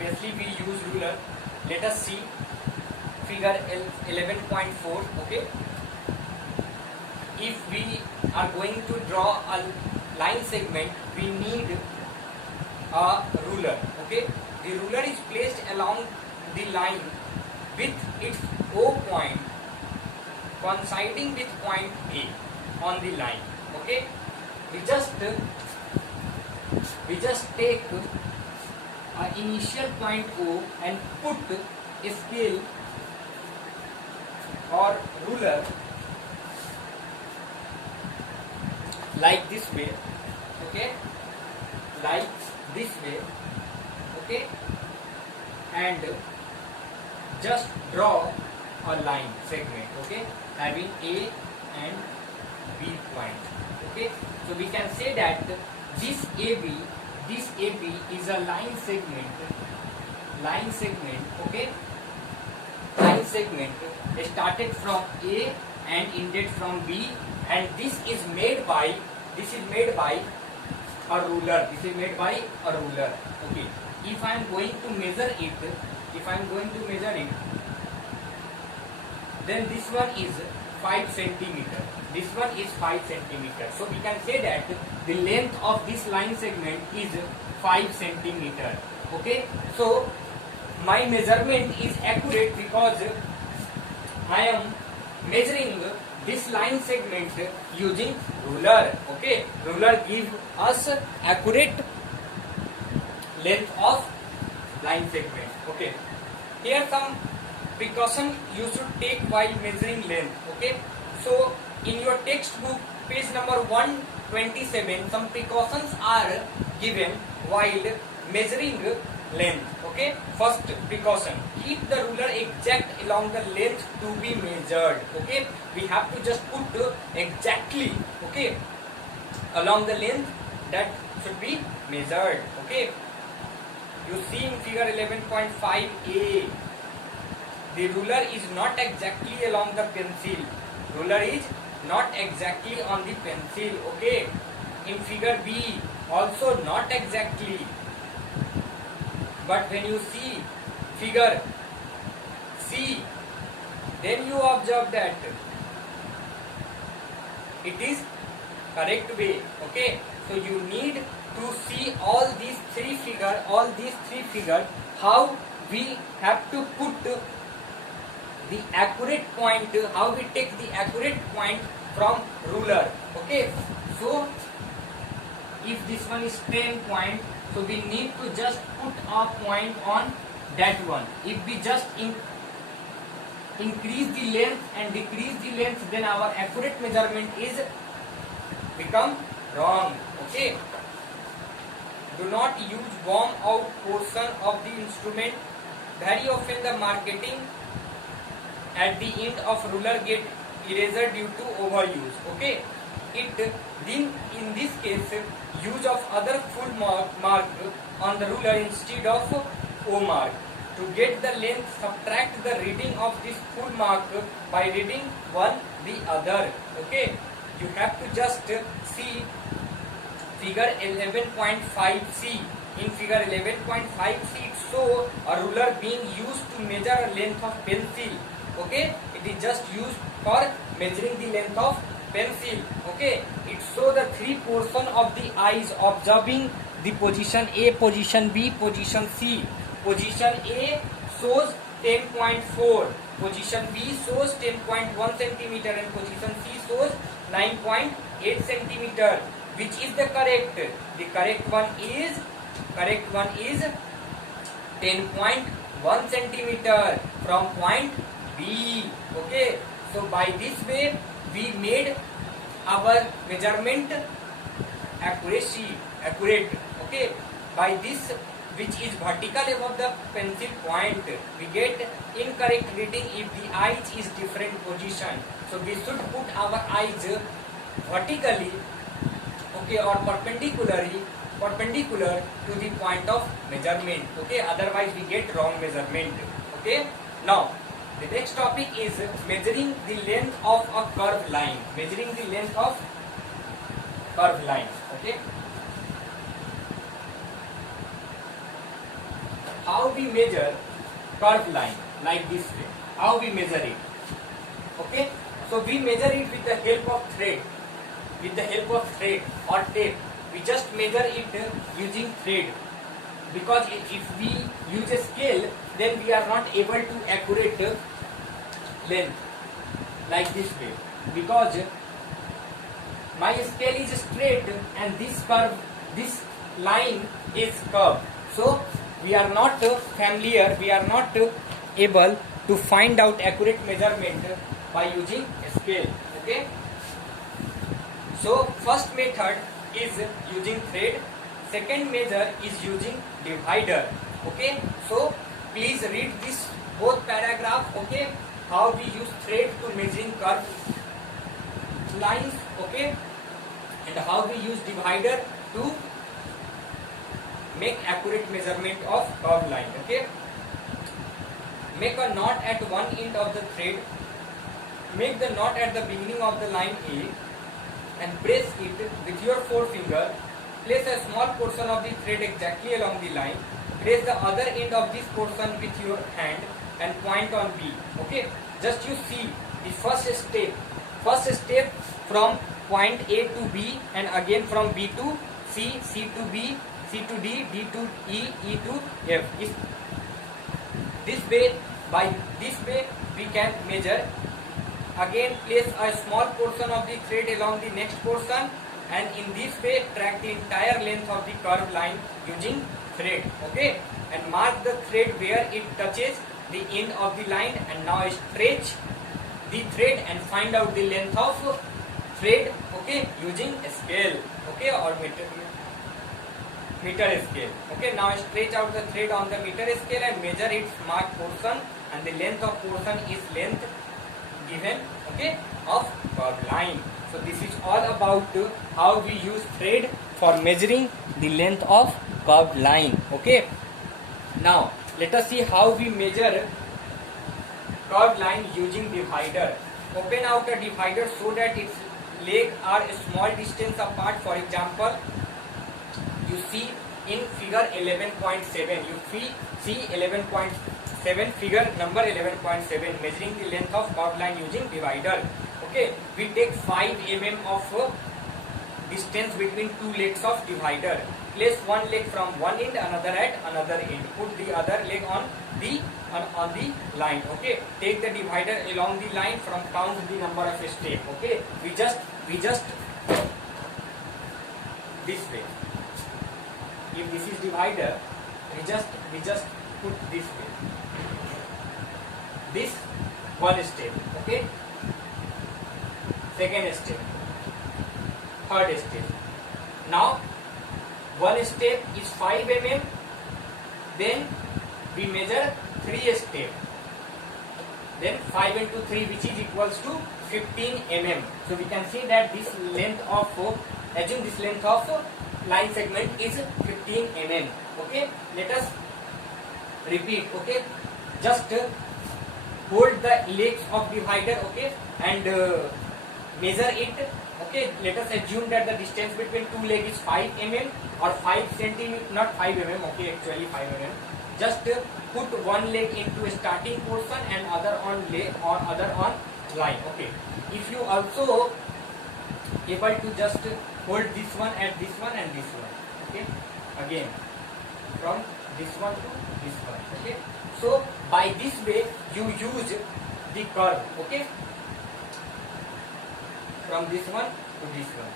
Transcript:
obviously we use ruler. Let us see figure 11.4. Okay, if we are going to draw a line segment, we need a ruler. Okay, the ruler is placed along the line with its O point coinciding with point A on the line. Okay, we just take an initial point O and put a scale or ruler like this way. Okay, like this way. Okay, and just draw a line segment. Okay, having A and B point. Okay, so we can say that this AB is a line segment. Okay, line segment started from A and ended from B, and this is made by a ruler. Okay, if I am going to measure it, then this one is 5 centimeter. This one is 5 centimeter. So we can say that the length of this line segment is 5 centimeter. Okay, so my measurement is accurate because I am measuring this line segment using ruler. Okay, ruler gives us accurate length of line segment. Okay, here some precaution you should take while measuring length. Okay, so in your textbook page number 127, some precautions are given while measuring length. Okay, first precaution, keep the ruler exact along the length to be measured. Okay, we have to just put exactly, okay, along the length that should be measured. Okay, you see in figure 11.5a, the ruler is not exactly along the pencil. Ruler is not exactly on the pencil. Okay, in figure B also not exactly. But when you see figure C, then you observe that it is correct way. Okay, so you need to see all these three figures, how we have to put the accurate point, how we take the accurate point from ruler. Okay, so if this one is 10 point, so we need to just put a point on that one. If we just increase the length and decrease the length, then our accurate measurement is become wrong. Okay, do not use warm out portion of the instrument. Very often the marketing at the end of ruler get eraser due to overuse. Okay, in this case, use of other full mark on the ruler instead of O mark. To get the length, subtract the reading of this full mark by reading one the other. Okay, you have to just see figure 11.5c. In figure 11.5c, it shows a ruler being used to measure a length of pencil. Okay, it is just used for measuring the length of pencil. Okay, it shows the three portion of the eyes observing the position A, position B, position C. Position A shows 10.4, position B shows 10.1 centimeter, and position C shows 9.8 centimeter. Which is the correct? The correct one is 10.1 centimeter from point B. Okay, so by this way we made our measurement accurate. Okay, by this, which is vertical above the pencil point, we get incorrect reading if the eyes is different position. So we should put our eyes vertically, okay, or perpendicular to the point of measurement. Okay, otherwise we get wrong measurement. Okay, now the next topic is measuring the length of a curved line. Okay, how we measure curved line like this way. How we measure it? Okay, so we measure it with the help of thread. With the help of thread or tape, we just measure it using thread. Because if we use a scale, then we are not able to accurate length like this way. Because my scale is straight and this curve, this line is curved. So we are not familiar, we are not able to find out accurate measurement by using a scale. Okay. So first method is using thread. Second method is using divider. Okay. So please read this both paragraph. Okay. How we use thread to measuring curved lines. Okay. And how we use divider to make accurate measurement of curved line. Okay. Make a knot at one end of the thread. Make the knot at the beginning of the line A and press it with your forefinger. Place a small portion of the thread exactly along the line. Press the other end of this portion with your hand and point on B. Okay. Just you see the first step. First step from point A to B and again from B to C, C to B, C to D, D to E, E to F. This way, by this way we can measure. Again place a small portion of the thread along the next portion and in this way track the entire length of the curved line using thread. Okay, and mark the thread where it touches the end of the line and now stretch the thread and find out the length of thread. Okay, using a scale. Okay, or meter scale. Okay, now stretch out the thread on the meter scale and measure its marked portion, and the length of portion is length given, okay, of curved line. So this is all about how we use thread for measuring the length of curved line. Okay, now let us see how we measure curved line using divider. Open out a divider so that its legs are a small distance apart. For example, you see in figure 11.7, you see 11.7, figure number 11.7, measuring the length of curved line using divider. Okay, we take 5 mm of distance between two legs of divider. Place one leg from one end, another at another end. Put the other leg on the line. Okay, take the divider along the line from count the number of steps. Okay, we just this way. If this is divider, we just put this way. This one step. Okay, second step, third step. Now one step is 5 mm, then we measure 3 steps, then 5 into 3, which is equals to 15 mm. So we can see that this length of, assume this length of line segment is 15 mm. Okay, let us repeat. Okay, just hold the legs of divider, okay, and measure it. Okay, let us assume that the distance between two legs is 5 mm or 5 cm, not 5 mm, okay, actually 5 mm. Just put one leg into a starting portion and other on leg or other on line. Okay, if you also able to just hold this one at this one and this one. Okay, again from this one to this one. Okay, so by this way you use the curve. Okay, from this one to this one.